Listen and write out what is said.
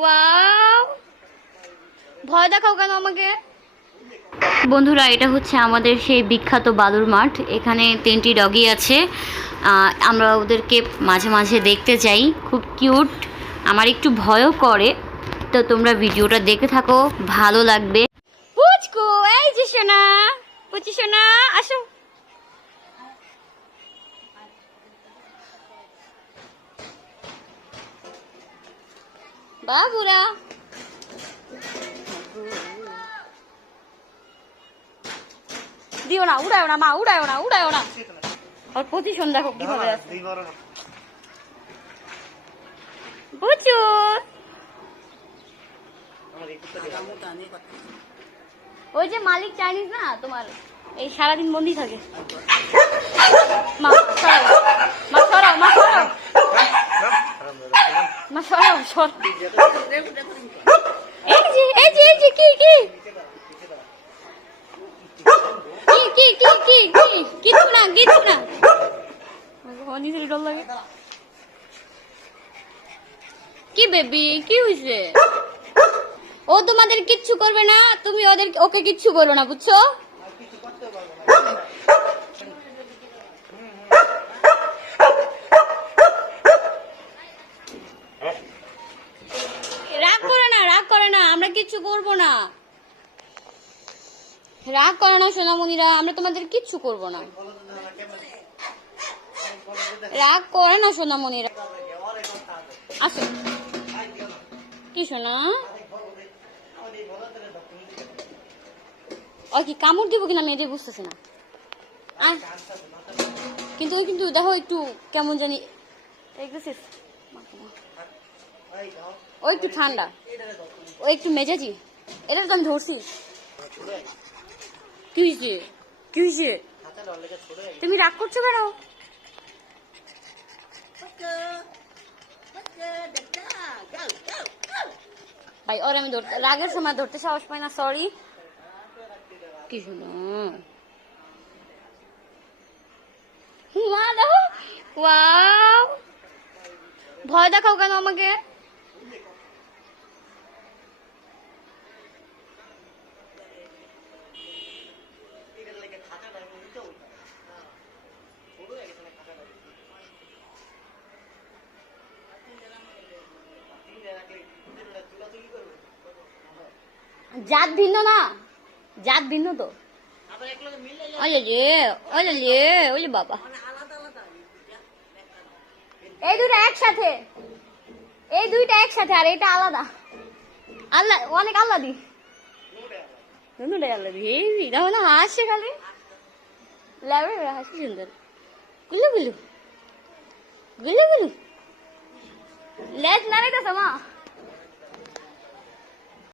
Wow, ভয় দেখাও কেন আমাকে? বন্ধুরা, এটা হচ্ছে আমাদের সেই বিখ্যাত বালুর মাঠ। এখানে 3টি ডগি আছে। আমরা ওদেরকে মাঝে মাঝে দেখতে যাই, খুব কিউট। আমার একটু ভয়ও করে, তো তোমরা ভিডিওটা দেখতে থাকো, ভালো লাগবে। পুচকু, এই যে সোনা, পুচি সোনা, আসো। বাবুরা, দিও না, উড়াও না মা, উড়াও না, উড়াও না। আর পজিশন দেখো কিভাবে আছে। বুঝছো, ওই যে মালিক চাইনিজ না তোমার, এই সারাদিন বন্দি থাকে। মা সরাও, মা সরাও, মা সরাও, মা সরাও, সর। এই যে এই যে এই যে কি কি কি কি কি কি কিছু না, কিছু না। নিজের ডর লাগে। কি বেবি, কি হয়েছে? ও তোমাদের কিচ্ছু করবে না, তুমি ওকে কিচ্ছু বলো না, বুঝছো? রাগ করে না, রাগ করে না, আমরা কিচ্ছু করবো না। রাগ করে না সোনামণিরা, আমরা তোমাদের কিচ্ছু করবো না। রাগ করে না সোনামণিরা, আসো। কি শোনা, ও কি কামড় দিব কিনা মেয়েদের বুঝতেছে না। কিন্তু ওই কিন্তু দেখো একটু কেমন জানি, ও একটু ঠান্ডা, ও একটু মেজাজি। এটা তো আমি ধরছি। কি হয়েছে, কি হয়েছে? তুমি রাগ করছো কেন? ভাই ওর আমি ধরতে, রাগের সময় ধরতে সাহস পাই না, সরি। কি শোনো, মা দেখো, ওয়াও, ভয় দেখাও কেন আমাকে? জাত ভিন্ন না, জাত ভিন্ন তো। ওই বাবা, এই দুটো একসাথে, এই দুইটা একসাথে, আর এটা আলাদা। আল্লাহ, অনেক আল্লাদি, দুটোটাই আল্লাদি। হেবি দেখো না, হাসছে খালি, হাসি সুন্দর। গুলু গুলু গুলু গুলু, লেজ নাড়াইতেছে মা।